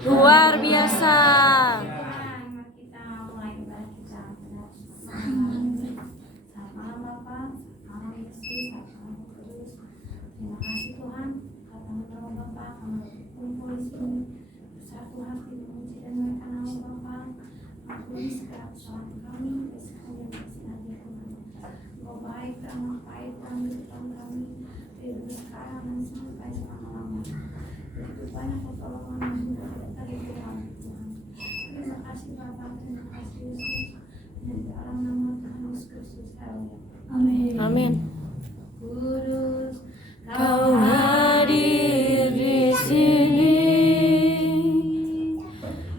Luar biasa. Kita mulai ibadah kita. Selamat malam Bapak, selamat malam Yesus, selamat malam Kudus. Terima kasih Tuhan, karena nama Bapak kami berkumpul di sini bersatu hati memuji dan menaikkan nama Bapak. Ampuni segala kesalahan kami, dosa yang bersinarnya Tuhan. Engkau baik dan baik dalam kehidupan kami, dari sekarang dan sampai selama-lamanya. Begitu banyak pertolongan yang sudah dari Tuhan. Terima kasih Bapak, terima kasih Yesus. Dan dalam nama Tuhan Yesus Kristus, haleluya. Amin. Amin. Kudus, Kau hadir di sini,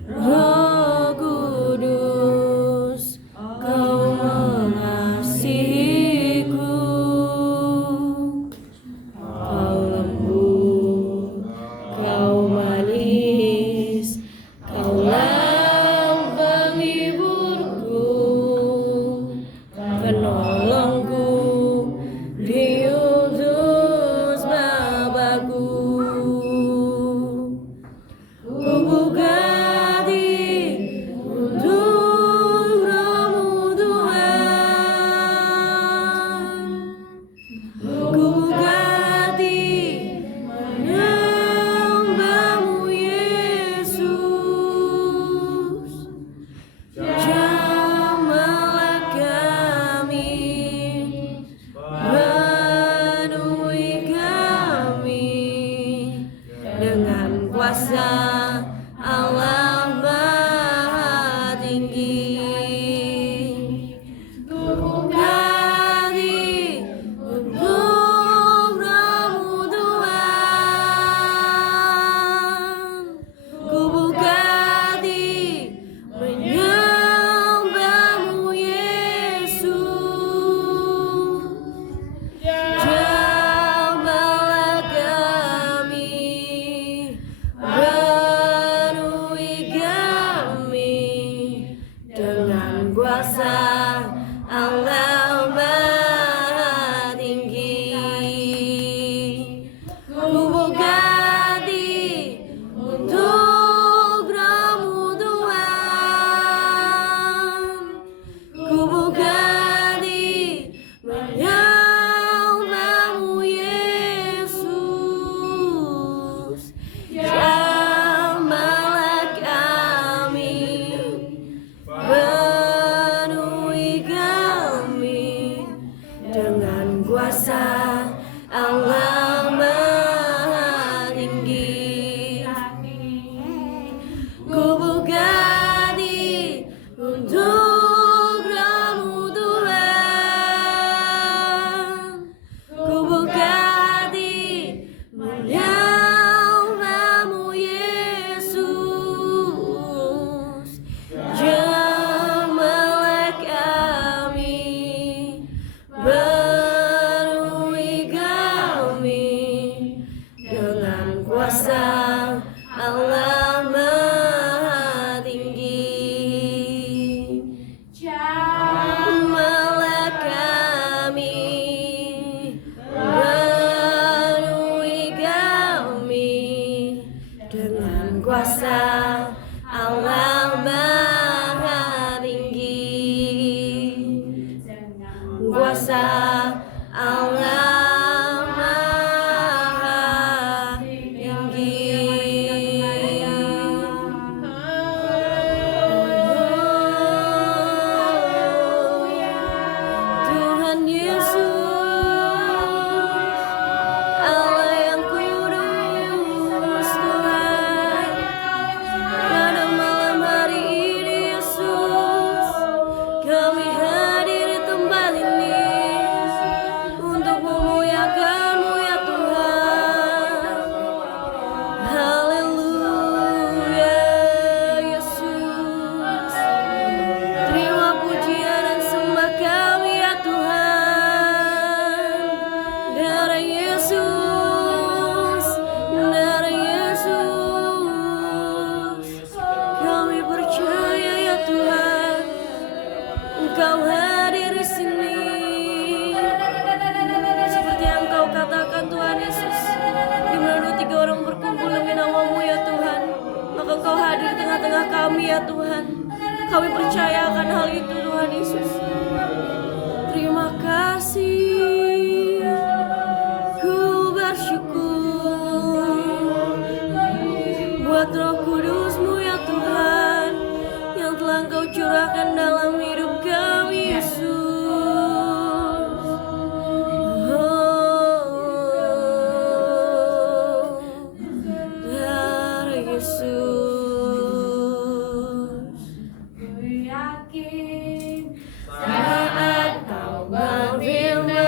Roh Kudus, Kau mengasihiku. Kau lembut, Kau manis, Kaulah penghiburku, penolongku, diutus Bapakku. Ku buka hati untuk Roh-Mu Tuhan. Ku buka hati menyembah-Mu Yesus. Jamahlah kami, penuhi kami dengan kuasa Allah Maha Tinggi. Ku buka hati untuk Roh-Mu Tuhan. Ku buka hati menyembah-Mu Yesus. Jamahlah kami, penuhi kami dengan kuasa Allah Maha Tinggi. Ku buka hati untuk Roh-Mu Tuhan. Ku buka hati menyembah-Mu Yesus. Jamahlah kami, penuhi kami dengan kuasa Allah Maha Tinggi. Ku buka hati untuk Roh-Mu Tuhan. Ku buka hati menyembah-Mu Yesus. Jamahlah kami, penuhi kami dengan kuasa Allah Maha Tinggi. Jamahlah kami, penuhi kami dengan kuasa Allah Maha Tinggi. Kuasa Allah Maha Tinggi. Tuhan Yesus, Allah yang kudus, Tuhan. Berkatilah kami ya Tuhan. Kami percayakan hal itu Tuhan Yesus. Terima kasih. Ku bersyukur buat Roh Kudus-Mu ya Tuhan, yang telah Engkau curahkan dalam hidup kami Yesus. Darah Yesus. Ku yakin Saat Kau berfirman,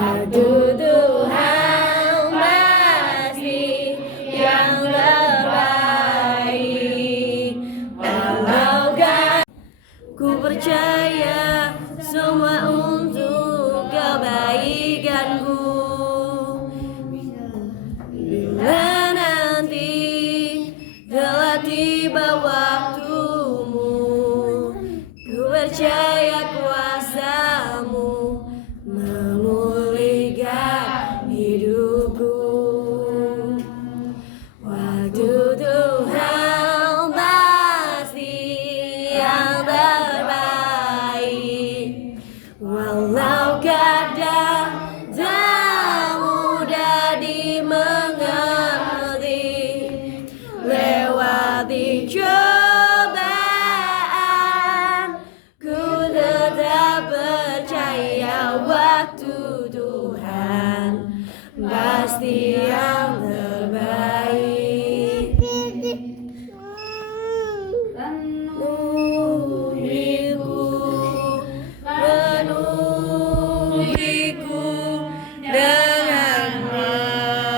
Waktu Tuhan pasti yang terbaik. Walau ku percaya semua untuk kebaikanku. Bila nanti telah tiba waktumu, ku percaya kuasamu memulihkan hidupku. Waktu Tuhan pasti yang terbaik. Walau kadang tak mudah dimengerti, lewati cobaan, ku tetap percaya waktu Tuhan pasti yang terbaik. Penuhiku dengan hadiratmu,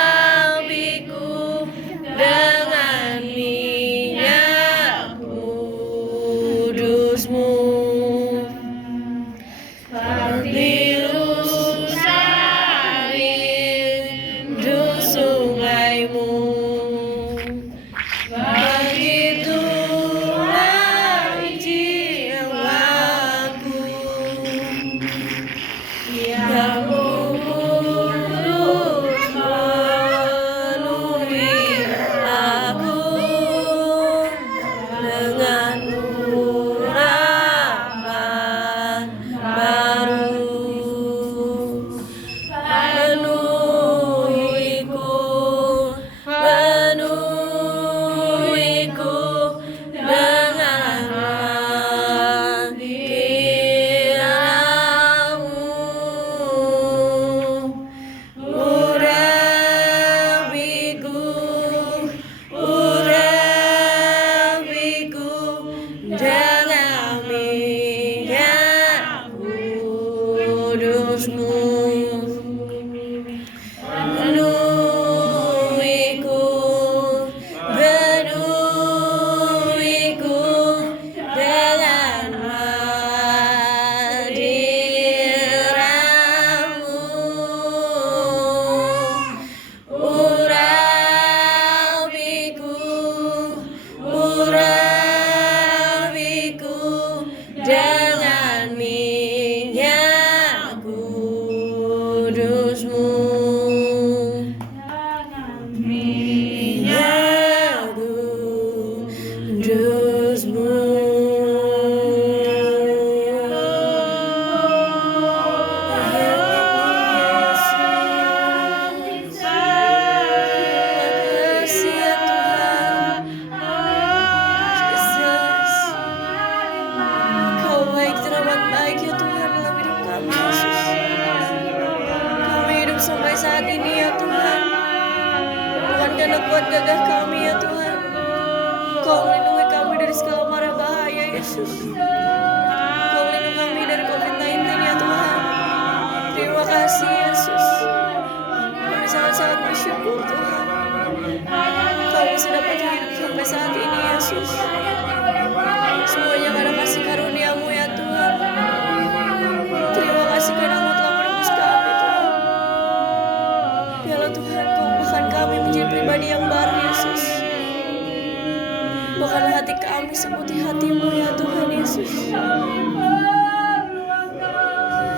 urapiku dengan minyak kudusmu. Seperti lusa rindu sungaimu, begitulah jiwaku yang mulus memenuhi aku dengan urapan baru. Penuhiku dengan hadiratmu, urapiku dengan minyak kudusmu. Penuhiku dengan hadiratmu, urapiku dengan minyak kudusmu. Minyak kudusmu. Makasih ya Tuhan. Yesus, Kau baik, teramat baik ya Tuhan dalam hidup kami, Yesus. Kami hidup sampai saat ini ya Tuhan, bukan karena kuat gagah kami ya Tuhan. Kau melindungi kami dari segala mara bahaya, Yesus. Kau melindungi kami dari COVID-19 ya Tuhan. Terima kasih Yesus. Kami sangat-sangat bersyukur Tuhan, Kau bisa dapat hidup sampai saat ini Yesus. Semuanya karena kasih karunia-Mu ya Tuhan. Terima kasih karena Engkau telah menebus kami Tuhan. Biarlah Tuhan Kau ubahkan kami menjadi pribadi yang baru Yesus. Bukanlah hati kami seperti hati-Mu ya Tuhan Yesus.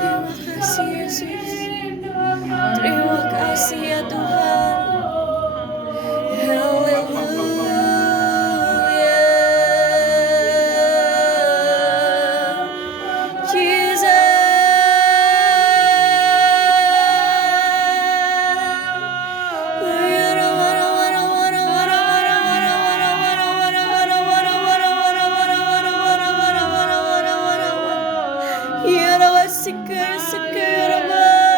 Terima kasih Yesus. Terima kasih ya Tuhan. Hallelujah. Jesus. Ya Rabbi,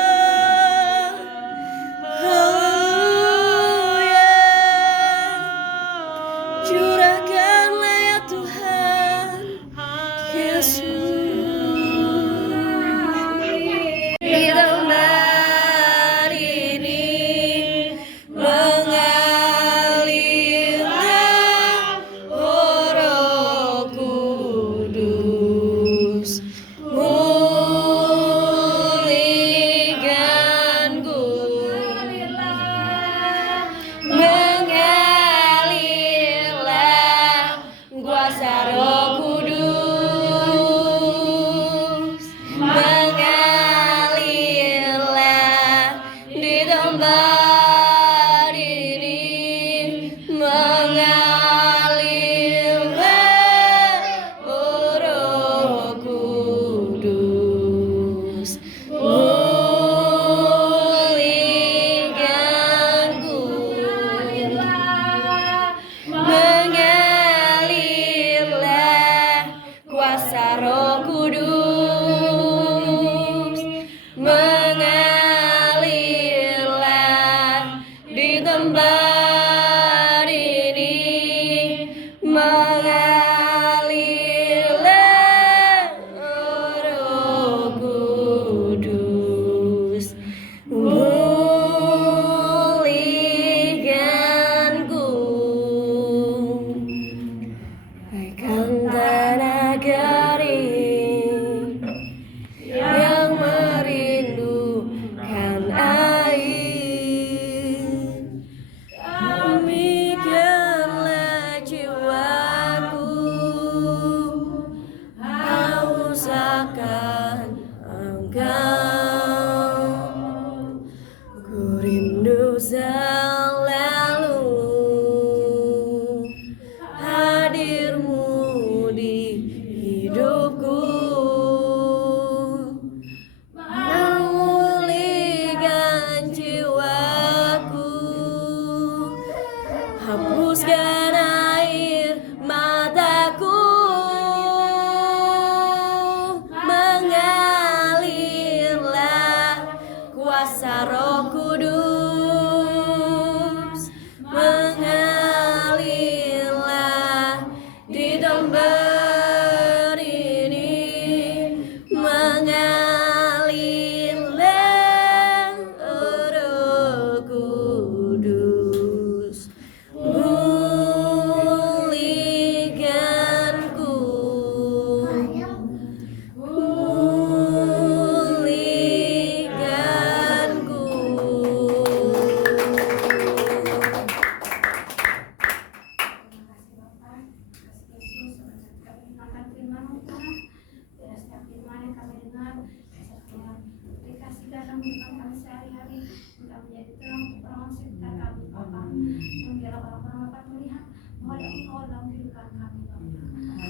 orang sekitar kami Bapa. Dan biar orang-orang dapat melihat bahwa ada Engkau dalam kehidupan kami Bapa.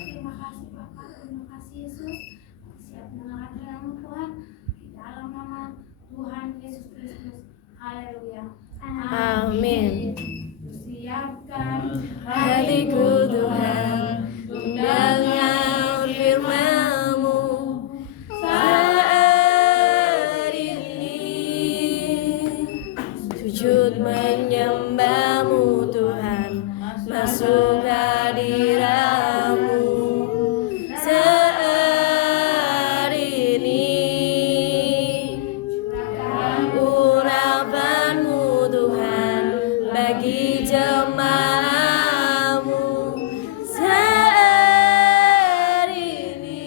Terima kasih Bapa, terima kasih Yesus. Siap mendengar firman Tuhan di dalam nama Tuhan Yesus Kristus. Haleluya. Amin. Siapkan Hatiku Tuhan mendengar firman-Mu saat ini, sujud menyembah-Mu Tuhan, masuk hadirat-Mu saat ini. Urapan-Mu Tuhan bagi jemaat-Mu saat ini.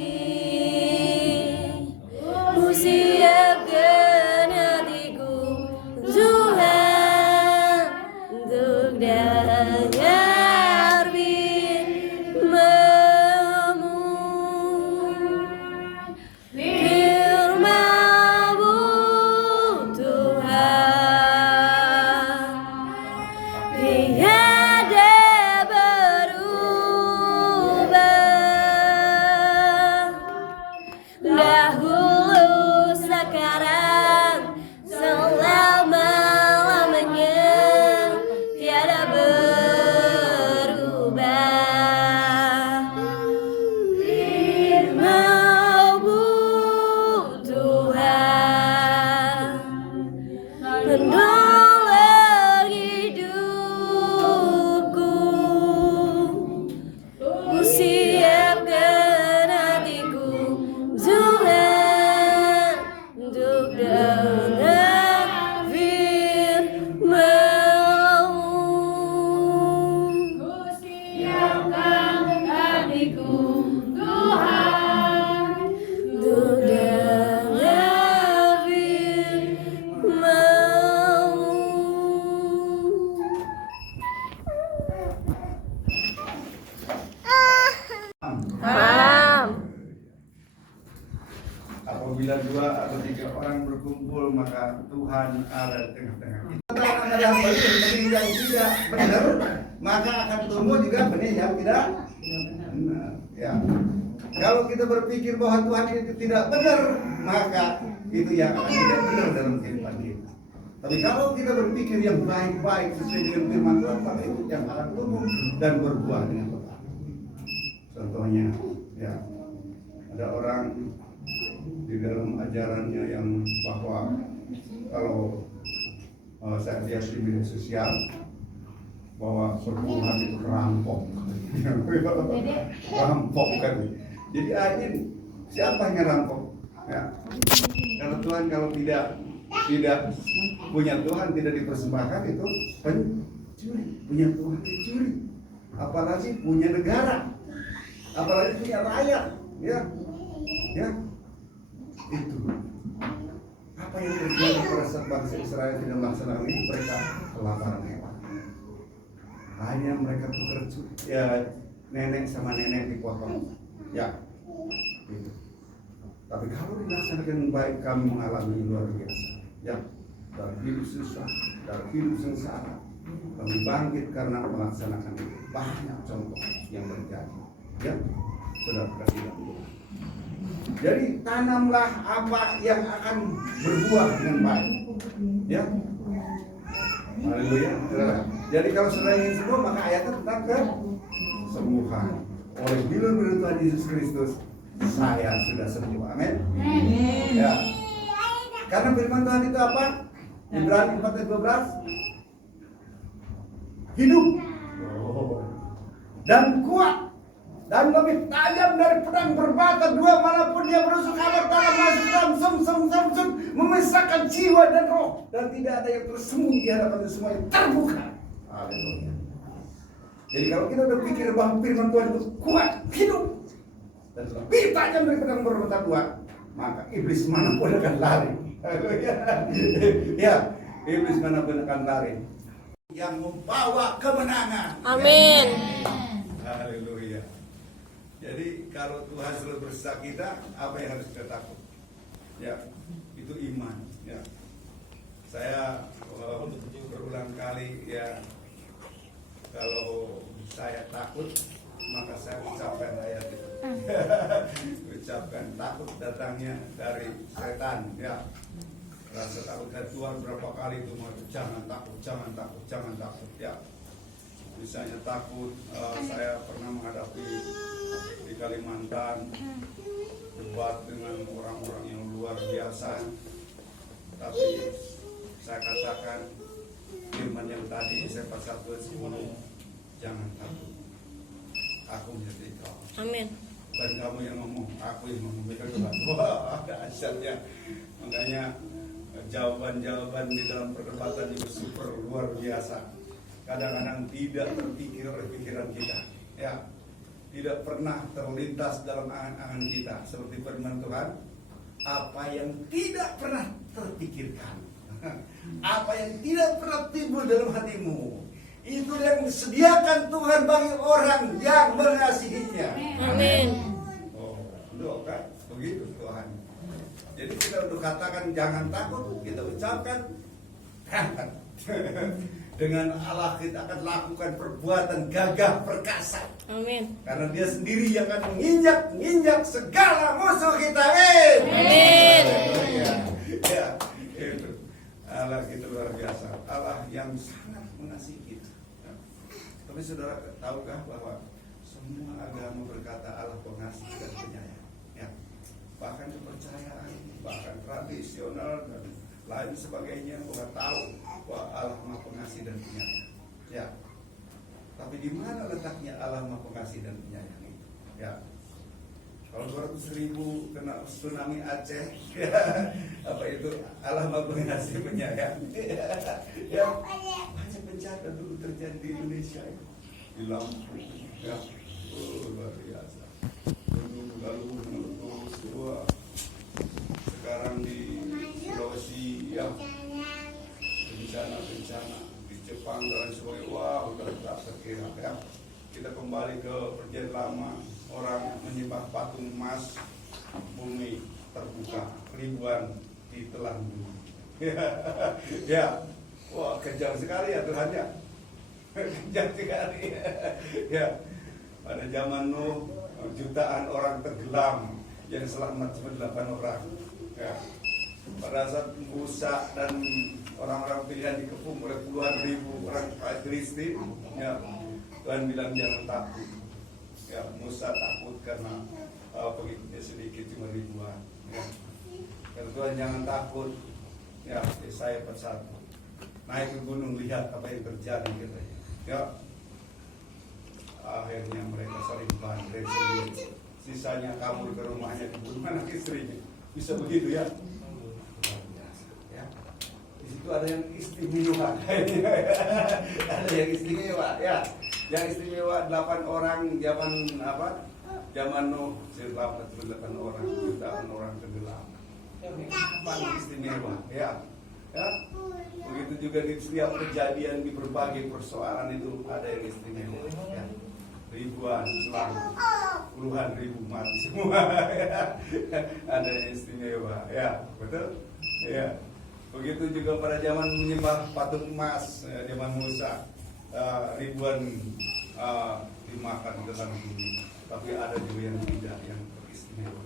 Ku siapkan hatiku Tuhan untuk dengar firman-Mu. Firman-Mu Tuhan tiada berubah, dahulu sekarang selama-lamanya tiada berubah. Firman-Mu Tuhan penolong hidupku. Ku siapkan hatiku Tuhan untuk dengar firman-Mu. Ku siapkan hatiku Tuhan untuk dengar firman-Mu. Paham. Apabila 2 atau 3 orang berkumpul, maka Tuhan ada di tengah-tengah kita. Kalau ada benih yang tidak benar, maka akan tumbuh juga benih yang tidak benar. Ya. Kalau kita berpikir bahwa Tuhan itu tidak benar, maka itu yang akan tidak benar dalam kehidupan kita. Tapi kalau kita berpikir yang baik-baik sesuai dengan firman Tuhan, maka itu yang akan tumbuh dan berbuah dengan benar. Contohnya, ya, ada orang di dalam ajarannya yang bahwa kalau saya lihat di media sosial bahwa perburuan itu rampok, rampok kan. Jadi ini siapa yang rampok? Ya. Kalau Tuhan kalau tidak punya Tuhan, tidak dipersembahkan, itu pencuri. Punya Tuhan dicuri. Apalagi punya negara, apalagi punya rakyat, ya, ya. Itu apa yang terjadi pada saat bangsa Israel tidak melaksanakan ini, mereka kelaparan hewan. Hanya mereka tukar ya, nenek sama nenek dipotong, ya, itu. Tapi kalau dilaksanakan baik, kami mengalami luar biasa, ya, dari hidup susah, dari hidup sengsara, kami bangkit karena melaksanakan itu. Banyak contoh yang terjadi, ya, saudara kasih Tuhan. Jadi tanamlah apa yang akan berbuah dengan baik, ya. Haleluya. Jadi kalau sudah ingin sembuh, maka ayatnya tentang kesembuhan. Oleh bilur-bilur Tuhan Yesus Kristus, saya sudah sembuh. Amin. Ya. Karena firman Tuhan itu apa? Ibrani 4:12. Hidup dan kuat dan lebih tajam dari pedang berbata 2 manapun dia menusuk alat dalam masuk dalam sum memisahkan jiwa dan roh, dan tidak ada yang tersembunyi di hadapan semua yang terbuka. Haleluya. Jadi kalau kita berpikir bahwa firman Tuhan itu kuat, hidup dan lebih tajam dari pedang berbata 2, maka iblis manapun akan lari. Haleluya. Ya, iblis manapun akan lari. Yang membawa kemenangan. Amin. Haleluya. Jadi kalau Tuhan selalu bersama kita, apa yang harus kita takut? Ya, itu iman. Ya, saya ya kalau saya takut maka saya ucapkan ayat itu. Ucapkan takut datangnya dari setan, ya. Rasa takut dari Tuhan berapa kali itu jangan takut, jangan takut, jangan takut, ya. Misalnya takut, saya pernah menghadapi di Kalimantan debat dengan orang-orang yang luar biasa, tapi saya katakan firman yang tadi saya pasal 10, jangan takut, aku menjadi kau. Amin. Dan kamu yang ngomong, aku yang ngomong. Wah, ada asalnya. Makanya jawaban-jawaban di dalam perdebatan itu super luar biasa. Kadang-kadang tidak terpikir oleh pikiran kita, ya, tidak pernah terlintas dalam angan-angan kita. Seperti firman Tuhan, apa yang tidak pernah terpikirkan, apa yang tidak pernah timbul dalam hatimu, itu yang disediakan Tuhan bagi orang yang mengasihinya. Amin. Oh, kan? Begitu Tuhan. Jadi kita udah katakan jangan takut, kita ucapkan dengan Allah kita akan lakukan perbuatan gagah perkasa. Amin. Karena Dia sendiri yang akan menginjak segala musuh kita. Amin. Amin. Ya, itu Allah kita luar biasa. Allah yang sangat mengasihi kita. Tapi saudara tahukah bahwa semua agama berkata Allah pengasih dan penyayang, ya. Bahkan kepercayaan, bahkan tradisional dan lain sebagainya bahwa tahu bahwa Allah Maha Pengasih dan Penyayang, ya. Tapi di mana letaknya Allah Maha Pengasih dan Penyayang itu? Ya. Kalau 200.000 kena tsunami Aceh, ya, apa itu Allah Maha Pengasih Penyayang? Ya, banyak bencana dulu terjadi di Indonesia, di Lampung, ya, luar biasa. Dulu lalu meletus, wah. Sekarang di Sulawesi, ya, bencana di Jepang dan sebagainya, wah, udah tak terkira, ya. Kita kembali ke perjanjian lama, orang menyembah patung emas, bumi terbuka, ribuan ditelan bumi. Ya, wah, kejam sekali ya Tuhan, ya. Kejam sekali. Ya, pada zaman Nuh jutaan orang tenggelam, yang selamat cuma 8 orang. Ya. Pada saat Musa dan orang-orang pilihan dikepung oleh puluhan ribu orang Filistin, ya, Tuhan bilang jangan takut. Ya, Musa takut karena pengikutnya sedikit cuma ribuan. Ya. Kata Tuhan jangan takut. Ya, saya persatu. Naik ke gunung lihat apa yang terjadi katanya. Ya. Akhirnya mereka saling bandrek sendiri. Sisanya kabur ke rumahnya dibunuh anak istrinya. Bisa begitu, ya? Ya. Di situ ada yang istimewa. Ada yang istimewa, ya. Yang istimewa 8 orang zaman apa? Zaman Nuh selamat 8 orang, jutaan orang tenggelam. Paling istimewa, ya. Ya. Begitu juga di setiap kejadian di berbagai persoalan itu ada yang istimewa, ya. Ribuan selamat, puluhan ribu mati semua. Ada yang istimewa, ya, betul, ya. Begitu juga pada zaman menyembah patung emas, zaman Musa, ribuan dimakan dalam bumi. Tapi ada juga yang tidak, yang teristimewa.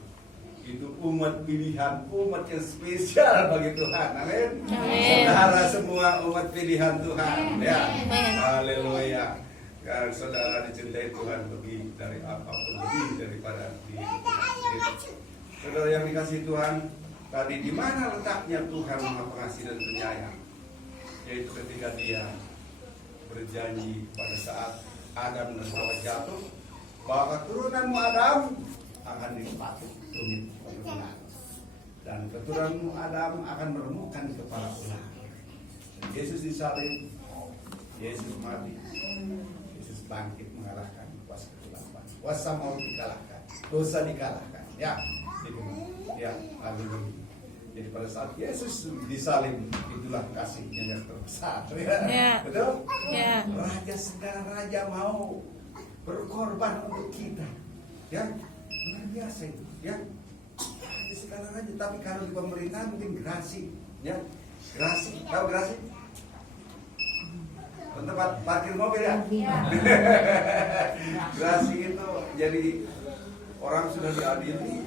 Itu umat pilihan, umat yang spesial bagi Tuhan. Amin. Saudara semua umat pilihan Tuhan, ya. Haleluya. Karena saudara dicintai Tuhan lebih dari apapun, lebih daripada diri. Saudara yang dikasihi Tuhan, tadi di mana letaknya Tuhan Maha Pengasih dan Penyayang? Yaitu ketika Dia berjanji pada saat Adam dan Hawa jatuh, bahwa keturunanmu Adam akan dipatuk tumit ular, dan keturunanmu Adam akan meremukkan kepala ular. Yesus disalib, Yesus mati, bangkit mengalahkan kuasa kegelapan, kuasa maut dikalahkan, dosa dikalahkan, ya, itu, ya, haleluya. Jadi pada saat Yesus disalib, itulah kasihnya yang terbesar, ya, betul? Ya. Raja segala raja mau berkorban untuk kita, ya, luar biasa itu, ya. Raja segala raja, tapi kalau di pemerintahan mungkin gerasi, ya, gerasi, tahu gerasi? tempat parkir mobil ya. Gerasi itu jadi orang sudah diadili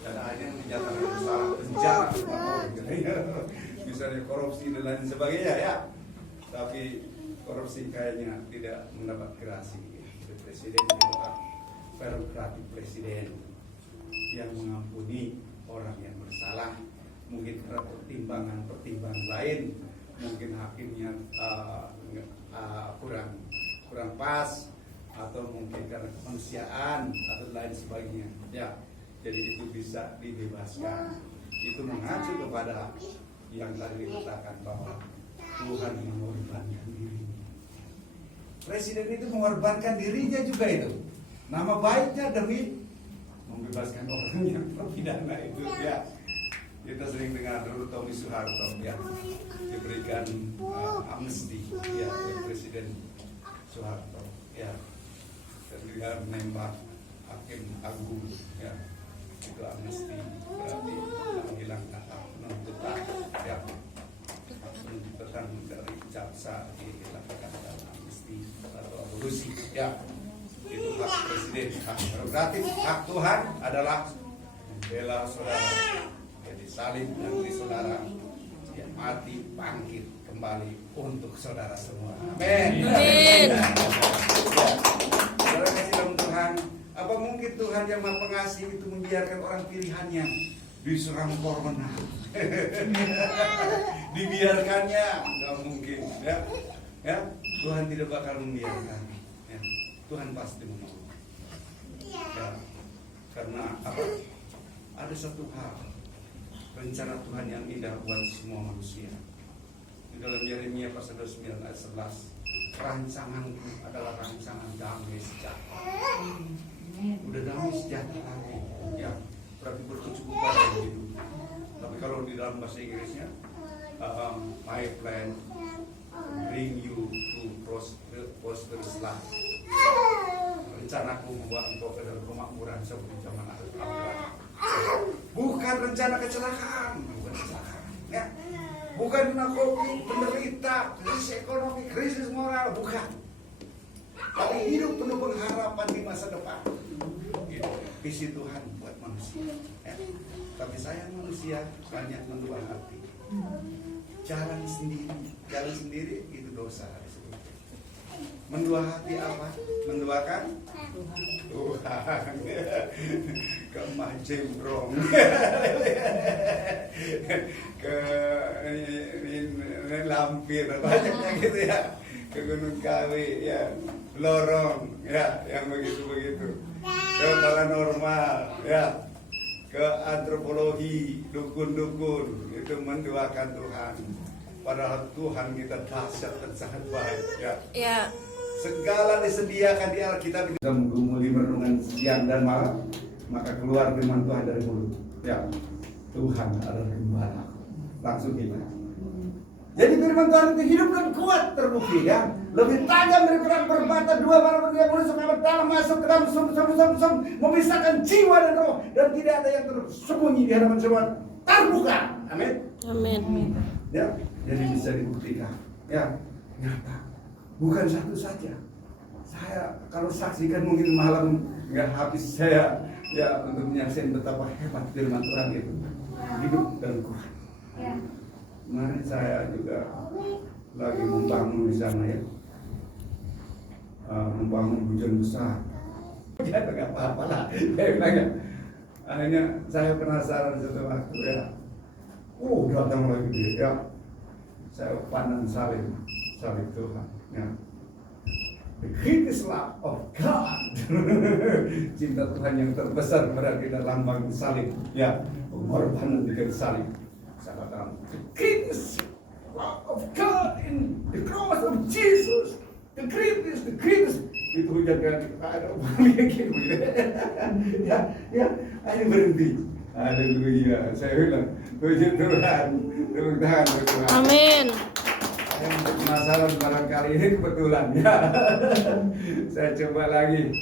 dan akhirnya dinyatakan bersalah, penjara 4 tahun gitu ya. Misalnya korupsi dan lain sebagainya ya. Tapi korupsi kayaknya tidak mendapat gerasi. Presiden adalah prerogatif presiden yang mengampuni orang yang bersalah, mungkin karena pertimbangan lain, mungkin hakimnya kurang pas, atau mungkin karena kemanusiaan atau lain sebagainya ya. Jadi itu bisa dibebaskan. Itu mengacu kepada yang tadi dikatakan bahwa Tuhan mengorbankan dirinya. Presiden itu mengorbankan dirinya juga itu. Nama baiknya demi membebaskan orang yang terpidana itu ya. Kita sering dengar dulu Tommy Soeharto ya, diberikan amnesti ya oleh Presiden Soeharto ya, dan dia menembak hakim agung ya, itu amnesti berarti menghilangkan hak penuntutan ya, penuntutan dari jaksa dihilangkan dalam amnesti atau abolusi ya. Itu hak presiden, hak prerogatif. Hak Tuhan adalah membela saudara, jadi salib nanti saudara ya, mati bangkit kembali untuk saudara semua. Amin. Amin. Ya. Saudara kasih dalam Tuhan, apa mungkin Tuhan yang Maha Pengasih itu membiarkan orang pilihannya diserang corona? Dibiarkannya nggak mungkin ya. Ya, Tuhan tidak bakal membiarkan. Ya. Tuhan pasti menolong. Ya. Karena apa? Ada satu hal, rencana Tuhan yang indah buat semua manusia. Di dalam Yeremia pasal 29 ayat 11, rancanganku adalah rancangan damai sejahtera. Udah damai sejahtera lagi. Ya, berarti berkecukupan dalam hidup. Tapi kalau di dalam bahasa Inggrisnya, my plan bring you to prosperous life. Rencanaku membuat engkau ke dalam kemakmuran seperti zaman Abraham. Bukan rencana kecelakaan, bukan kecelakaan. Ya. Bukan nakopi, penderita, krisis ekonomi, krisis moral, bukan. Tapi hidup penuh pengharapan di masa depan. Itu visi Tuhan buat manusia. Ya. Tapi saya manusia banyak mendua hati. Jalan sendiri itu dosa. Mendua hati apa? Menduakan Tuhan. Kemah jembrong. Ke lampir banyaknya gitu ya. Ke Gunung Kawi ya, lorong ya, yang begitu-begitu. Ke paranormal ya. Ke antropologi, dukun-dukun, itu menduakan Tuhan. Padahal Tuhan kita dahsyat dan sangat baik ya. Ya. Segala disediakan di Alkitab. Kita menggumuli renungan siang dan malam, maka keluar firman Tuhan dari mulut. Ya, Tuhan adalah gembala. Langsung kita. Jadi firman Tuhan itu hidup dan kuat terbukti ya. Lebih tajam dari pedang bermata dua mana dia menusuk amat dalam, masuk ke dalam sum, memisahkan jiwa dan roh, dan tidak ada yang tersembunyi di hadapan semua, terbuka. Amin. Amin. Ya, jadi bisa dibuktikan. Ya, nyata. Bukan satu saja. Saya kalau saksikan mungkin malam nggak habis saya ya untuk menyaksikan betapa hebat firman Tuhan itu hidup dan kuat. Kemarin saya juga lagi membangun di sana ya, membangun hujan besar. Ya nggak apa-apa lah. Akhirnya saya penasaran satu waktu ya. Datang lagi dia. Ya, saya pandang salib Tuhan. Ya. The greatest love of God. Cinta Tuhan yang terbesar berada di lambang salib. Ya, pengorbanan di kayu salib. Saya katakan, the greatest love of God in the cross of Jesus. The greatest. Itu hujan kan, ada lagi. Ya, ini berhenti. Haleluya. Saya bilang, puji Tuhan, tepuk tangan buat Tuhan. Amin. Saya penasaran barangkali ini kebetulan ya. Saya coba lagi,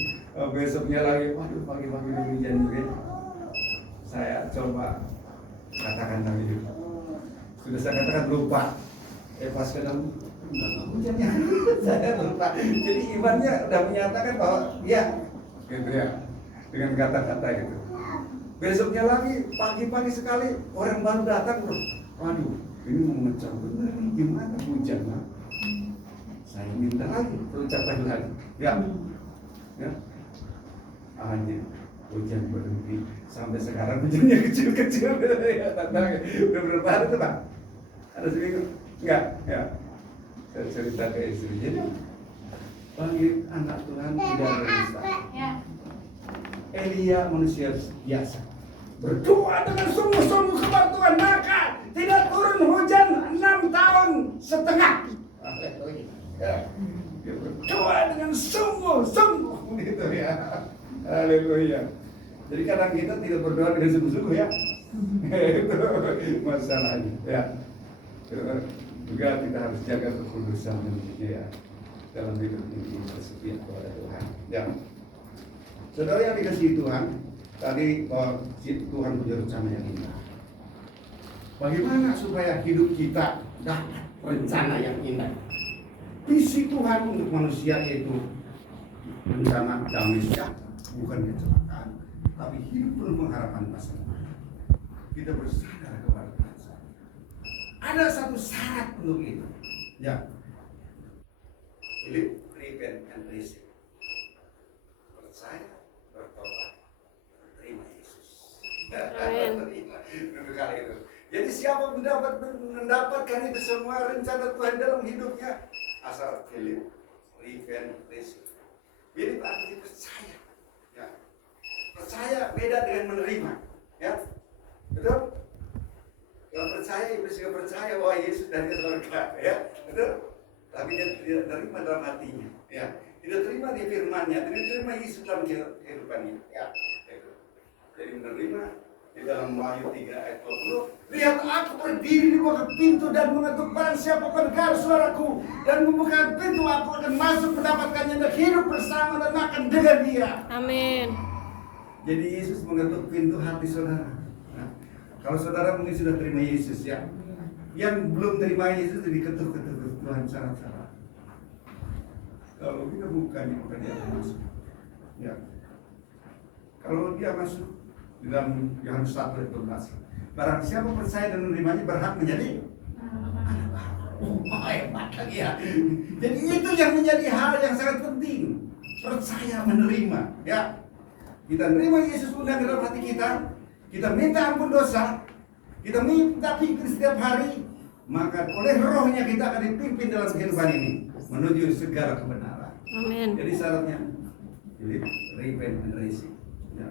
besoknya lagi, waduh pagi-pagi hujan begini. Saya coba katakan tadi, sudah saya katakan lupa. Pas ke dalam, hujannya. Saya lupa. Jadi imannya udah menyatakan bahwa ya, gitu ya, dengan kata-kata gitu. Besoknya lagi pagi-pagi sekali orang baru datang loh. Waduh, ini mau ngecap bener nih, gimana hujan lah. Saya minta lagi, ucapan lagi. Ya, ya. Hanya hujan berhenti sampai sekarang hujannya kecil-kecil ya, tantangan. Udah berapa hari tuh Pak? Ada seminggu? Enggak, ya. Saya cerita ke istrinya, bagi anak Tuhan tidak ada dusta. Ya. Elia manusia biasa, berdoa dengan sungguh-sungguh kepada Tuhan, maka tidak turun hujan 6,5 tahun. Ya. Dia berdoa dengan sungguh-sungguh gitu ya. Haleluya. Jadi kadang kita tidak berdoa dengan sungguh-sungguh ya. Itu masalahnya ya. Juga kita harus jaga kekudusan ya dalam hidup ini, bersetia kepada Tuhan. Ya. Saudara yang dikasihi Tuhan, tadi Tuhan punya rencana yang indah. Bagaimana supaya hidup kita dapat rencana yang indah? Visi Tuhan untuk manusia yaitu rencana damai sejahtera, bukan kecelakaan, tapi hidup penuh pengharapan masa depan. Kita bersandar kepada Tuhan. Ada satu syarat untuk itu. Ya. Believe, repent, and receive. Percaya, bertobat, terima Yesus. Amin. Itu. Jadi siapa mendapatkan itu semua rencana Tuhan dalam hidupnya, asal believe, repent, receive. Jadi artinya percaya. Ya. Percaya beda dengan menerima. Ya. Betul? Kalau percaya, Ibu juga percaya bahwa Yesus dari surga, ya, betul? Tapi dia tidak terima dalam hatinya, ya. Tidak terima di firman-Nya, tidak terima Yesus dalam kehidupannya, ya. Jadi menerima di dalam Wahyu 3 ayat 20. Lihat aku berdiri di bawah pintu dan mengetuk, barang siapa mendengar suaraku dan membuka pintu, aku akan masuk mendapatkannya dan hidup bersama dan makan dengan dia. Amin. Jadi Yesus mengetuk pintu hati saudara. Kalau saudara mungkin sudah terima Yesus ya, yang belum terima Yesus jadi ketuk-ketuk Tuhan cara-cara. Kalau kita bukan dia akan masuk. Ya. Kalau dia masuk di dalam Yohanes 1 ayat 12, barang siapa percaya dan menerimanya berhak menjadi anak baru. Oh, hebat lagi ya. Jadi itu yang menjadi hal yang sangat penting. Percaya menerima. Ya. Kita menerima Yesus undang ke dalam hati kita. Kita minta ampun dosa, kita minta pikir setiap hari, maka oleh rohnya kita akan dipimpin dalam kehidupan ini menuju segala kebenaran. Amin. Jadi syaratnya repent and receive. Ya.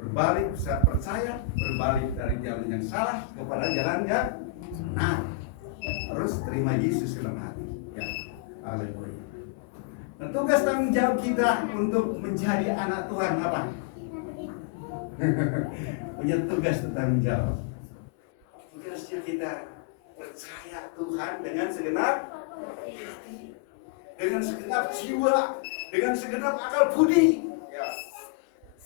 Berbalik, percaya, berbalik dari jalan yang salah kepada jalan yang benar. Terus terima Yesus dalam hati. Ya. Haleluya. Nah, tugas tanggung jawab kita untuk menjadi anak Tuhan apa? Punya tugas tanggung jawab. Tugasnya kita percaya Tuhan dengan segenap hati, dengan segenap jiwa, dengan segenap akal budi. Ya,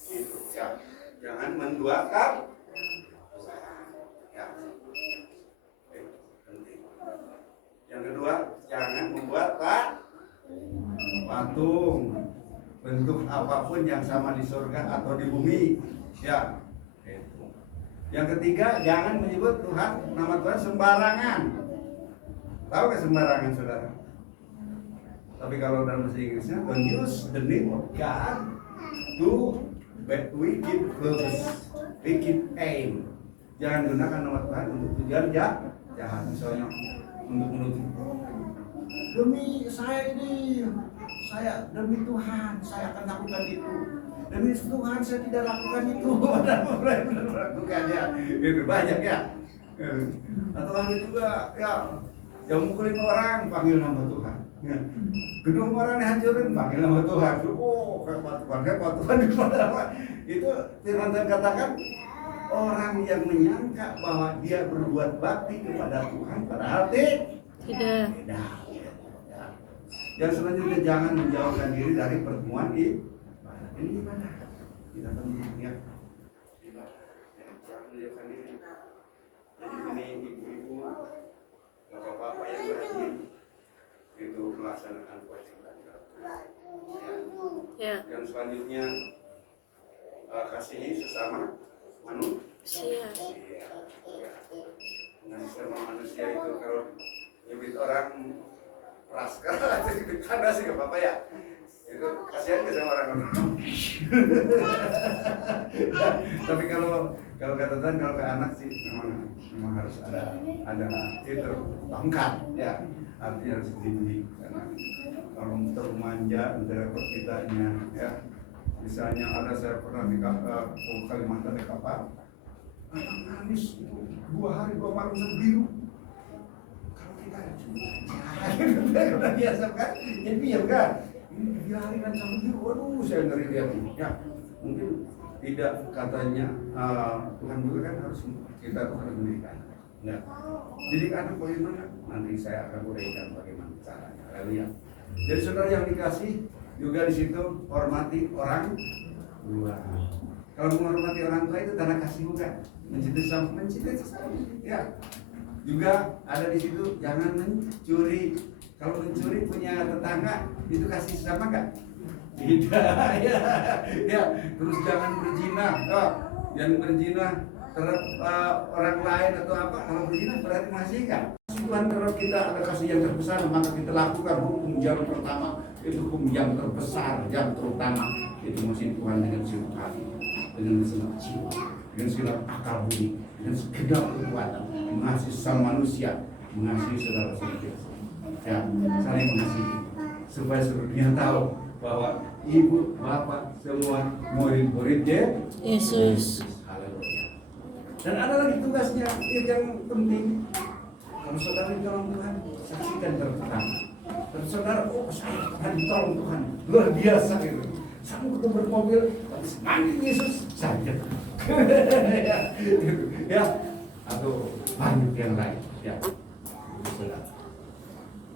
itu ya. Jangan menduakan. Ya. Penting. Yang kedua, jangan membuat patung bentuk apapun yang sama di surga atau di bumi. Ya. Yang ketiga, jangan menyebut Tuhan, nama Tuhan sembarangan. Tahu nggak sembarangan, saudara? Tapi kalau dalam bahasa Inggrisnya, don't use the name of God to wicked purpose, wicked aim. Jangan gunakan nama Tuhan untuk tujuan jahat. Misalnya untuk menutup. Demi saya ini, demi Tuhan, saya akan lakukan itu. Demi Tuhan saya tidak lakukan itu. Benar melakukannya. Itu banyak ya. Atau ada juga ya, yang mukulin orang panggil nama Tuhan. Ya. Gedung orang dihancurin panggil nama Tuhan. Oh, hebat Tuhan itu firman Tuhan katakan, orang yang menyangka bahwa dia berbuat bakti kepada Tuhan padahal tidak. Yang selanjutnya, jangan menjauhkan diri dari pertemuan ini ibadah. Kita penting ya. Ibadah. Jangan menjauhkan diri. Jadi ini ibu-ibu, bapak-bapak yang rajin itu melaksanakan kewajiban. Ya. Yang selanjutnya kasihi sesama manusia. Dengan sesama manusia itu kalau nyebut orang raskal ada sih nggak apa-apa ya. Itu kasihan ke sama orang. Tapi kalau kata Tuhan, kalau ke anak sih memang harus ada itu pangkat ya, artinya harus dididik. Karena kalau termanja repot kitanya ya. Misalnya saya pernah di Kalimantan di kapal, anak nangis itu 2 hari 2 malam biru. Kalau kita udah biasa kan, ya diam kan. Ini 3 hari dan sampai biru, waduh saya ngeri lihat ini. Ya mungkin tidak katanya Tuhan juga kan harus kita tuh harus mendidik. Ya. Didik anak bagaimana? Nanti saya akan uraikan bagaimana caranya. Haleluya. Jadi saudara yang dikasih juga di situ hormati orang tua. Kalau menghormati orang tua itu tanda kasih bukan? Mencintai sesama. Ya. Juga ada di situ jangan mencuri. Kalau mencuri punya tetangga itu kasih sesama enggak? Tidak. Ya. Terus jangan berzina. Oh, jangan berzina terhadap orang lain atau apa. Kalau berzina berarti masih enggak? Tuhan kalau kita ada kasih yang terbesar maka kita lakukan hukum yang pertama. Itu hukum yang terbesar, yang terutama itu mesti Tuhan dengan seluruh hati, dengan segenap jiwa, dengan segenap akal budi, dengan segenap kekuatan, mengasihi sama manusia, mengasihi saudara-saudara, ya saling mengasihi, supaya seluruh dunia tahu bahwa ibu, bapak, semua murid-murid Yesus. Haleluya. Dan ada lagi tugasnya yang penting. Kalau saudara ditolong Tuhan, saksikan terpertama. Dan saudara, saya Tuhan ditolong Tuhan, luar biasa gitu. Sanggup bermobil, tapi semangat Yesus saja. Ya, atau banyak yang lain. Ya, saudara.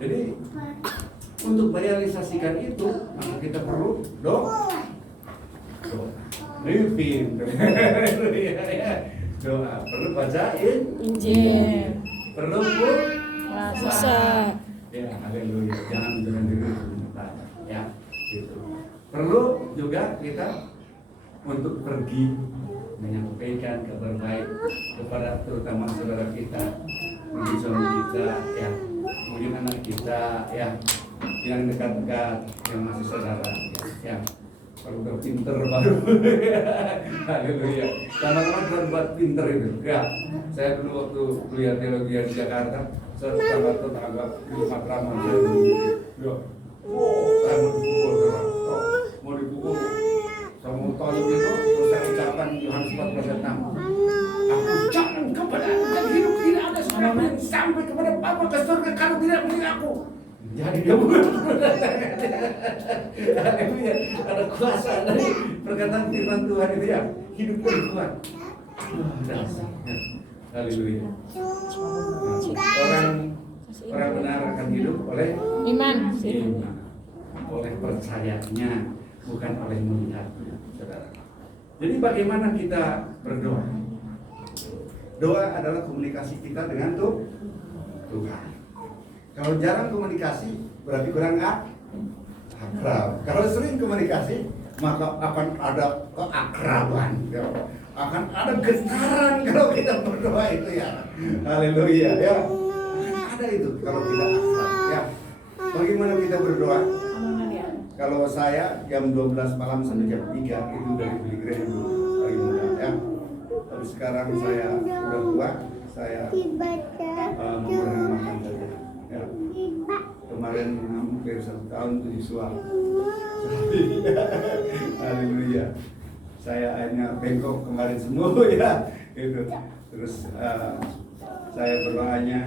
Jadi untuk merealisasikan itu, maka kita perlu doa. Living, doa. Perlu baca Injil. Perlu Puasa. Ya, haleluya. Jangan diri ya, gitu. Perlu juga kita untuk pergi menyampaikan kabar baik kepada terutama saudara kita, mungkin suami kita, ya, mungkin anak kita, ya, yang dekat-dekat, yang masih saudara, ya. Kalau udah pinter baru, haleluya. Lama-lama kan buat pinter itu, ya. Saya dulu waktu kuliah teologi di Jakarta, saya tetangga di Matraman saya dulu, ya. Saya mau dipukul, sama tolong itu, terus saya ucapkan Yohanes 14:6. Aku jangan kepada dan hidup tidak ada seorang sampai kepada Bapa ke surga kalau tidak melihat aku. Jadi dia bukan. Haleluya. Ada kuasa dari perkataan firman Tuhan itu ya. Hidup yang kuat. Haleluya. Orang benar akan hidup oleh Iman. Oleh percayanya, bukan oleh melihatnya, saudara. Jadi bagaimana kita berdoa? Doa adalah komunikasi kita dengan Tuhan. Kalau jarang komunikasi, berarti kurang akrab. Kalau sering komunikasi, maka akan ada keakraban. Akan ada getaran kalau kita berdoa itu ya. Haleluya ya. Ada itu kalau kita akrab ya. Bagaimana kita berdoa? Kalau saya jam 12 malam sampai jam 3 itu dari beli gereja dulu lagi muda ya. Tapi sekarang saya udah tua, saya mengurangi makan saja. Ya. Kemarin hampir 1 tahun 7 suap. Haleluya. Saya hanya bengkok kemarin semua ya. Itu. Terus saya berdoanya,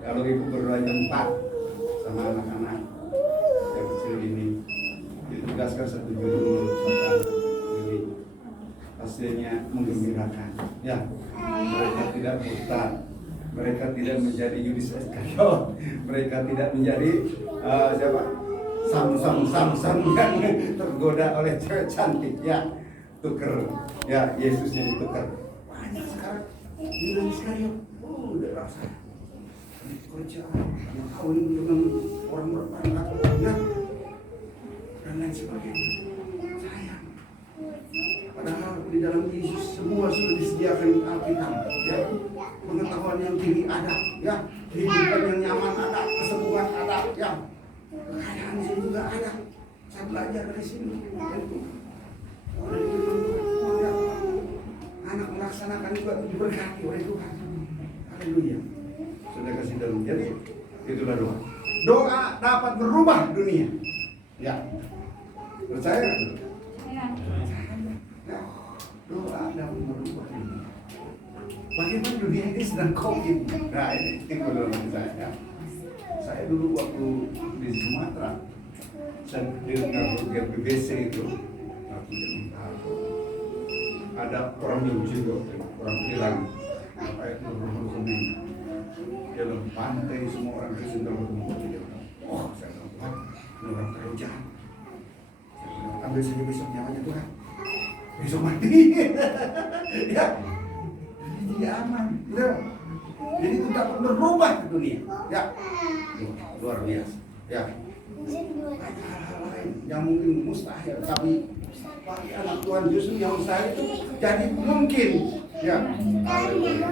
kalau ibu berdoanya 4 sama anak-anak yang kecil ini, ditugaskan 1 judul tentang ini. Hasilnya menggembirakan. Ya, mereka tidak buta. Mereka tidak menjadi Yudas Iskariot. Mereka tidak menjadi siapa? Samsung yang tergoda oleh cewek cantik ya. Tuker ya, Yesusnya ditukar. Banyak sekarang Yudas Iskariot. Udah rasa kerja yang kawin dengan orang berpangkat. di dalam Yesus semua sudah disediakan Alkitab, ya. Pengetahuan yang tinggi ada, ya. Kehidupan yang nyaman ada, kesembuhan ada, ya. Kekayaan di sini juga ada. Saya belajar dari sini. Ya. Anak melaksanakan juga diberkati oleh Tuhan. Haleluya. Sudah kasih dalam. Jadi itulah doa. Doa dapat merubah dunia. Ya. Percaya nggak? Ya. Ya. Doa dapat merubah dunia. Bagaimana dunia ini sedang COVID? Nah ini pengalaman saya. Saya dulu waktu di Sumatera, saya dengar program BBC itu, ada orang Minjil, orang Iran, kayak Nurul dia dalam pantai semua orang Kristen bertemu. Oh, saya bilang, ini orang terlalu jahat. Ambil saja besok nyawanya Tuhan. Besok mati. Ya, jadi tidak aman. Ya. Jadi itu dapat merubah dunia. Ya, luar biasa. Ya, ada hal-hal lain yang mungkin mustahil, tapi bagi anak Tuhan justru yang mustahil itu jadi mungkin. Ya, haleluya.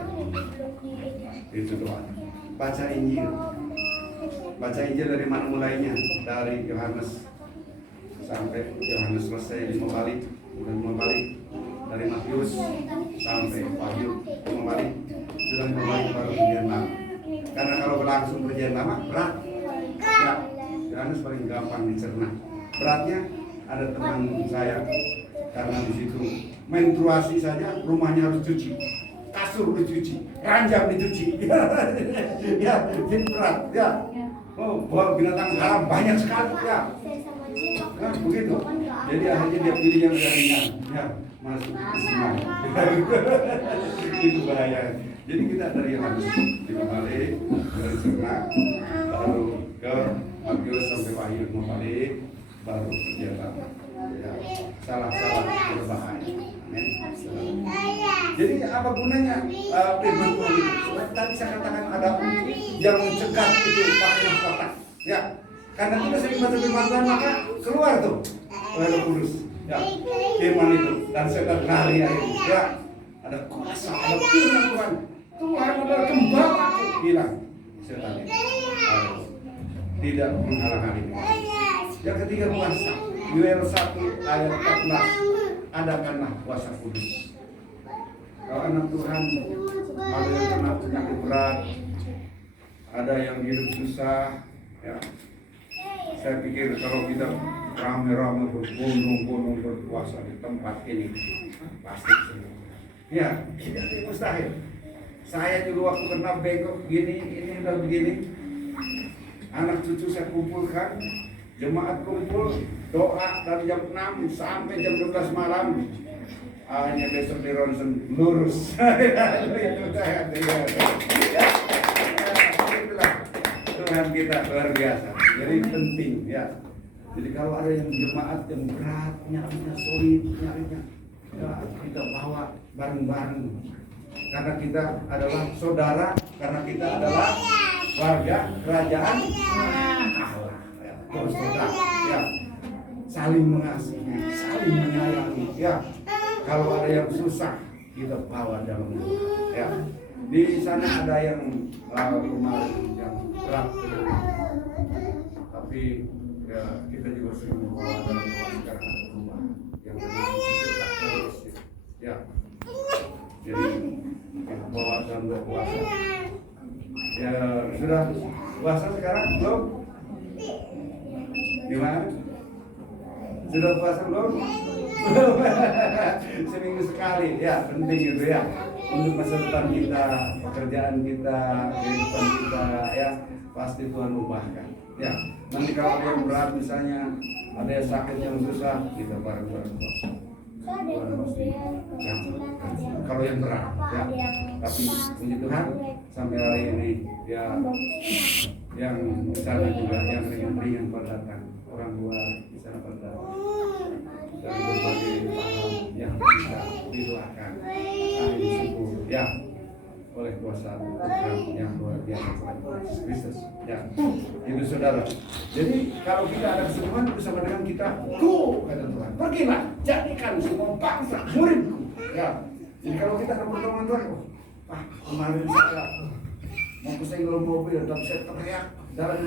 Itu doa. Baca Injil. Baca Injil dari mana mulainya? Dari Yohanes sampai Yohanes selesai 5 kali, udah 5 kali. Dari Matius sampai Wahyu 5 kali. Sudah 5 kali baru perjanjian lama. Karena kalau berlangsung perjanjian lama berat. Ya, Yohanes paling gampang dicerna. Beratnya ada teman saya karena di situ menstruasi saja rumahnya harus cuci, kasur dicuci, ranjang dicuci. Ya, jadi berat. Ya. Oh, bawa binatang haram banyak sekali. Ya. Nah, begitu. Jadi akhirnya dia pilih yang ringan. Ya, masuk Islam. Itu bahaya. Jadi kita dari Yohanes 5 kali dari cerna, baru ke Matius sampai Wahyu 5 kali, baru berjalan. Ya, salah-salah berbahaya. Amin. Jadi apa gunanya firman Tuhan itu? Tadi saya katakan ada yang mencegah itu pakai mahkota. Ya, karena kita sering baca firman Tuhan maka keluar tuh oleh Roh Kudus. Ya, firman itu dan setan lari akhirnya. Ya, ada kuasa, ada firman Tuhan. Tuhan adalah gembalaku, bilang setan itu. Tidak menghalang-halangi. Yang ketiga kuasa. Yoel 1 ayat 14, adakanlah kuasa kudus. Kalau anak Tuhan ada yang kena penyakit berat, ada yang hidup susah, ya. Saya pikir kalau kita rame-rame berbondong-bondong berpuasa di tempat ini, pasti semua. Ya, ini mustahil. Saya dulu waktu kena bengkok gini, ini udah begini. Anak cucu saya kumpulkan, jemaat kumpul, doa dari jam 6 sampai jam 12 malam. Hanya besok di ronsen lurus. Itulah Tuhan kita luar biasa. Jadi penting ya. Jadi kalau ada yang jemaat yang berat, nyarinya sulit, nyarinya, ya, kita bawa bareng-bareng. Karena kita adalah saudara, karena kita adalah warga kerajaan Allah. Ya, saudara. Ya. Saling mengasihi, saling menyayangi. Ya. Kalau ada yang susah, kita bawa dalam doa. Ya. Di sana ada yang kemarin yang berat, tapi ya kita juga sering membawa dalam doa sekarang rumah yang tak terus. Ya. Jadi kita bawa dalam doa puasa. Ya sudah puasa sekarang belum? Gimana? Sudah puasa belum? Seminggu sekali, ya penting itu ya untuk masa depan kita, pekerjaan kita, kehidupan kita, ya pasti Tuhan ubahkan. Ya nanti kalau yang berat misalnya ada yang sakit yang susah, kita bareng-bareng puasa. Tuhan pasti jangkau. Kalau yang berat, ya tapi puji Tuhan sampai hari ini ya yang di sana juga yang ringan-ringan pada datang, orang luar di sana pada datang. Dari berbagai paham yang bisa didoakan akhir sembuh ya oleh kuasa kuasa Tuhan yang luar biasa selain Yesus Kristus. Ya, ibu saudara. Jadi kalau kita ada kesembuhan bersama dengan kita, kata Tuhan, pergilah jadikan semua bangsa muridku. Ya, jadi kalau kita ada pertolongan Tuhan, kemarin saya mau kesenggol mobil, tapi saya teriak dalam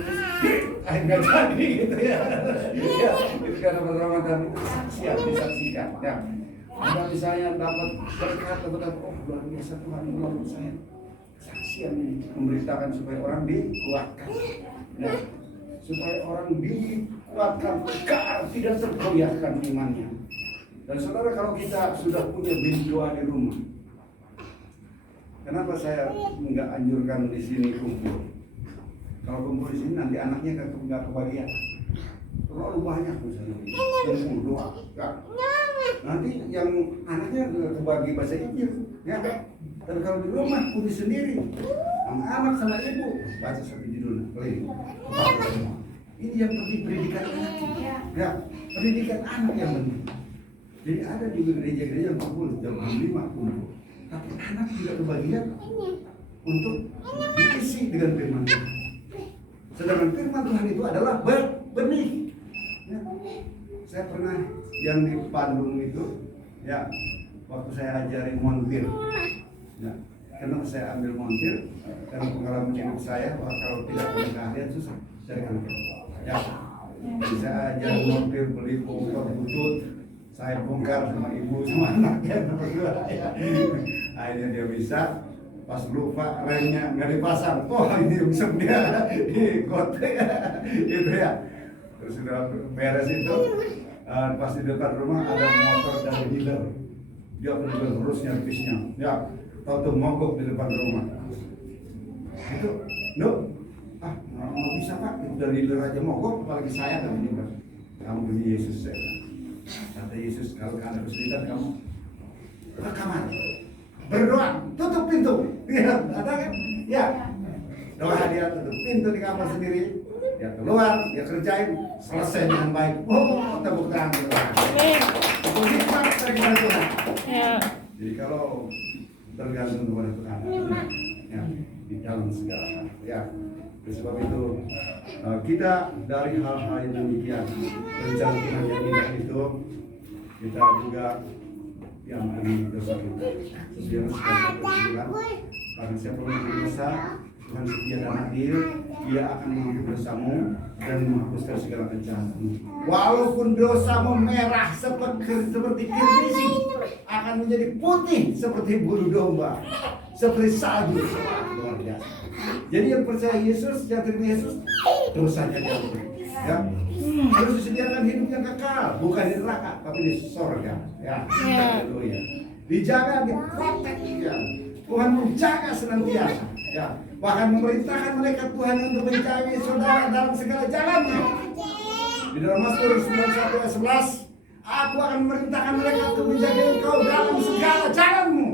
akhirnya jadi gitu ya. Ya, itu karena pertolongan Tuhan itu siap disaksikan. Ya. Ada misalnya dapat berkat atau luar biasa Tuhan menolong saya, saksian ini memberitakan supaya orang dikuatkan, ya, supaya orang dikuatkan tegar, tidak tergoyahkan imannya. Dan saudara, kalau kita sudah punya bilik doa di rumah, kenapa saya nggak anjurkan di sini kumpul? Kalau kumpul di sini nanti anaknya nggak kebagian. Terlalu banyak misalnya kumpul doa, nanti yang anaknya kebagi bahasa Inggris, ya. Dan kalau di rumah putih sendiri, sama anak sama ibu baca satu judul keliling. Ini yang penting pendidikan anak, ya, pendidikan anak yang penting. Jadi ada di gereja-gereja yang kumpul jam 5 kumpul, tapi anak tidak kebagian untuk diisi dengan firman Tuhan. Sedangkan firman Tuhan itu adalah benih. Ya. Saya pernah yang di Bandung itu, ya, waktu saya ajarin montir, ya, kenapa saya ambil montir? Karena pengalaman hidup saya, bahwa kalau tidak punya keahlian susah cari kerja. Ya, jadi saya ajarin montir, beli bongkar butut, saya bongkar sama ibu sama anaknya berdua. Ya. Akhirnya dia bisa, pas lupa remnya nggak dipasang, ini rusak dia, kotek, gitu ya. Terus sudah beres itu. Pas di depan rumah ada motor dari dealer, dia benar terus nyervisnya, ya, tahu mogok di depan rumah. Itu, mau bisa Pak, itu dari dealer aja mogok, apalagi saya kan ini Pak. Kamu beli Yesus saya. Kata Yesus, kalau ada kesulitan kamu ke kamar, berdoa, tutup pintu, ya, ada kan? Ya, doa dia tutup pintu di kamar sendiri. Ya keluar, dia kerjain, selesai dengan baik. Tepuk tangan Tuhan. Itu hikmat dari Tuhan. Ya. Jadi kalau tergantung kepada Tuhan, ya, di dalam segala hal. Ya. Oleh sebab itu kita dari hal-hal yang demikian, rencana Tuhan yang indah itu, kita juga yang beri dosa kita. Sesuai dengan bilang, karena siapa yang berdosa, Tuhan setia dan adil, Dia akan mengampuni dosamu dan menghapuskan segala kejahatan. Walaupun dosamu merah seperti kirmisi, akan menjadi putih seperti bulu domba, seperti salju. Luar biasa. Jadi yang percaya Yesus, yang terima Yesus, dosanya diampuni. Ya, harus disediakan hidup yang kekal, bukan di neraka, tapi di sorga. Ya, haleluya. Dijaga, diprotek. Ya. Tuhan menjaga senantiasa. Ya. Bahkan memerintahkan malaikat Tuhan untuk menjaga saudara dalam segala jalannya. Di dalam Mazmur 91 ayat 11, aku akan memerintahkan mereka untuk menjaga engkau dalam segala jalanmu.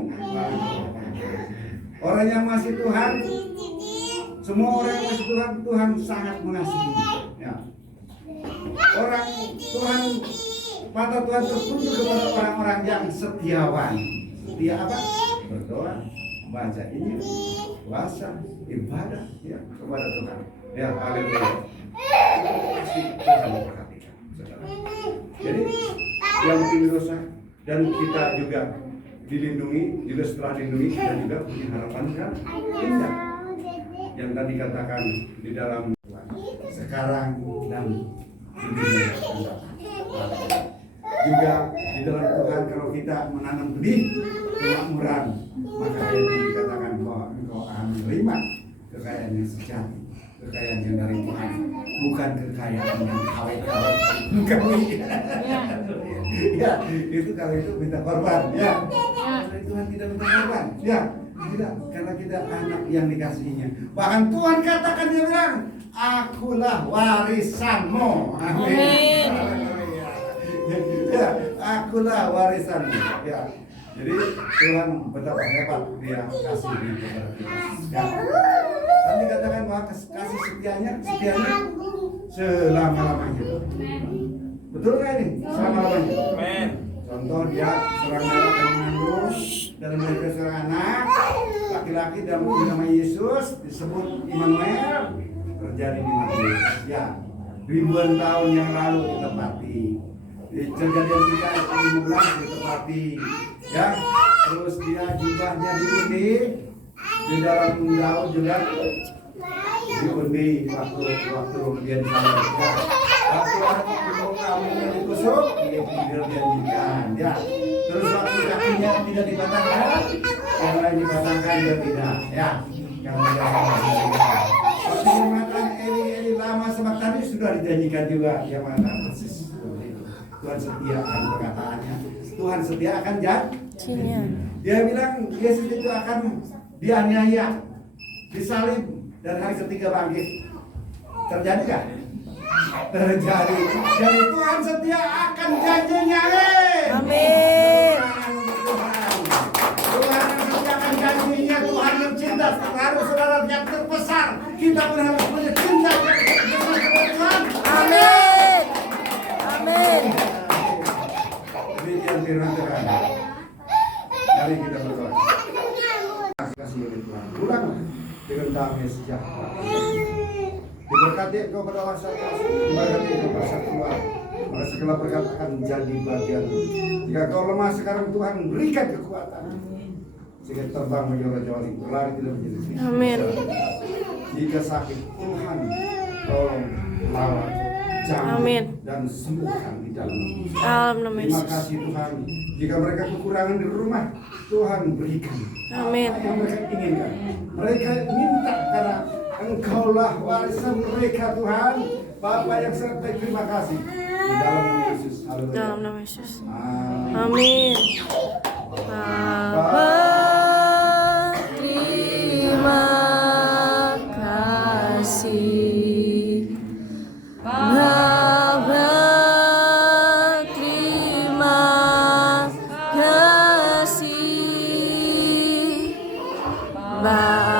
Orang yang masih Tuhan, semua orang yang masih Tuhan, Tuhan sangat mengasihi. Ya. Orang Tuhan, mata Tuhan tertuju kepada orang-orang yang setiawan. Setia apa? Berdoa, baca Injil, puasa, ibadah, ya, kepada Tuhan. Ya, haleluya. Tuhan memperhatikan, saudara. Jadi yang bikin dosa dan kita juga dilindungi, juga setelah dilindungi kita juga punya harapan yang indah. Yang tadi katakan di dalam sekarang dan di dunia yang akan datang. Juga di dalam Tuhan kalau kita menanam benih kemakmuran, maka itu dikatakan bahwa engkau akan menerima kekayaan yang sejati, kekayaan yang dari Tuhan, bukan kekayaan yang awet-awet. Ya, itu kalau itu minta korban, ya. Dari Tuhan tidak minta korban, ya. Tidak, karena kita anak yang dikasihinya. Bahkan Tuhan katakan, dia bilang, akulah warisanmu. Amin. Ya, akulah warisanmu. Ya. Jadi Tuhan betapa hebat Dia kasihnya kepada kita. Ya. Dan dikatakan bahwa kasih setianya selama-lamanya. Betul nggak ini? Selama-lamanya. Contoh dia serang darah dengan mengandung dan mereka serang anak, tak laki-laki dalam nama Yesus disebut Immanuel terjadi di Matius. Ya, ribuan tahun yang lalu ditepati. Kejadian 3:15 ditepati. Ya, terus dia jubahnya diundi di dalam Daud juga diundi waktu dia disalib. Ya. Waktu kamu ditusuk, dia dijanjikan. Ya. Terus waktu kakinya tidak dipatahkan, yang lain dipatahkan dia tidak. Ya, yang tidak. Waktu mengatakan Eli lama semak tadi sudah dijanjikan juga. Yang mana persis seperti itu. Tuhan setia akan perkataannya. Tuhan setia akan janjinya. Dia bilang Yesus itu akan dianiaya, disalib, dan hari ketiga bangkit. Terjadi kan? Terjadi. Jadi Tuhan setia akan janjinya. Amin. Tuhan yang setia akan janjinya. Tuhan yang cinta. Harus saudara yang terbesar. Kita pun harus punya cinta yang terbesar kepada Tuhan. Amin. Amin. Demikian firman Tuhan. Mari kita berdoa. Kasih oleh Tuhan. Ulang dengan damai sejahtera. Diberkati engkau pada masa kasih, diberkati engkau persatuan. Maka segala berkat akan menjadi bagianmu. Jika kau lemah sekarang Tuhan berikan kekuatan. Sehingga terbang menjauh-jauh, berlari tidak menjadi sini. Amin. Jika sakit Tuhan tolong lawan, jamah Amin. dan sembuhkan di dalam. Dalam nama Terima Yesus. kasih Tuhan. Jika mereka kekurangan di rumah, Tuhan berikan. Amin. Apa yang mereka inginkan. Mereka minta karena Engkaulah warisan mereka Tuhan. Bapa yang sangat baik, terima kasih. Di dalam nama Yesus. Haleluya. Dalam nama Yesus. Amin. Amin. Bapa, terima kasih. Bapa, terima kasih. Bapa,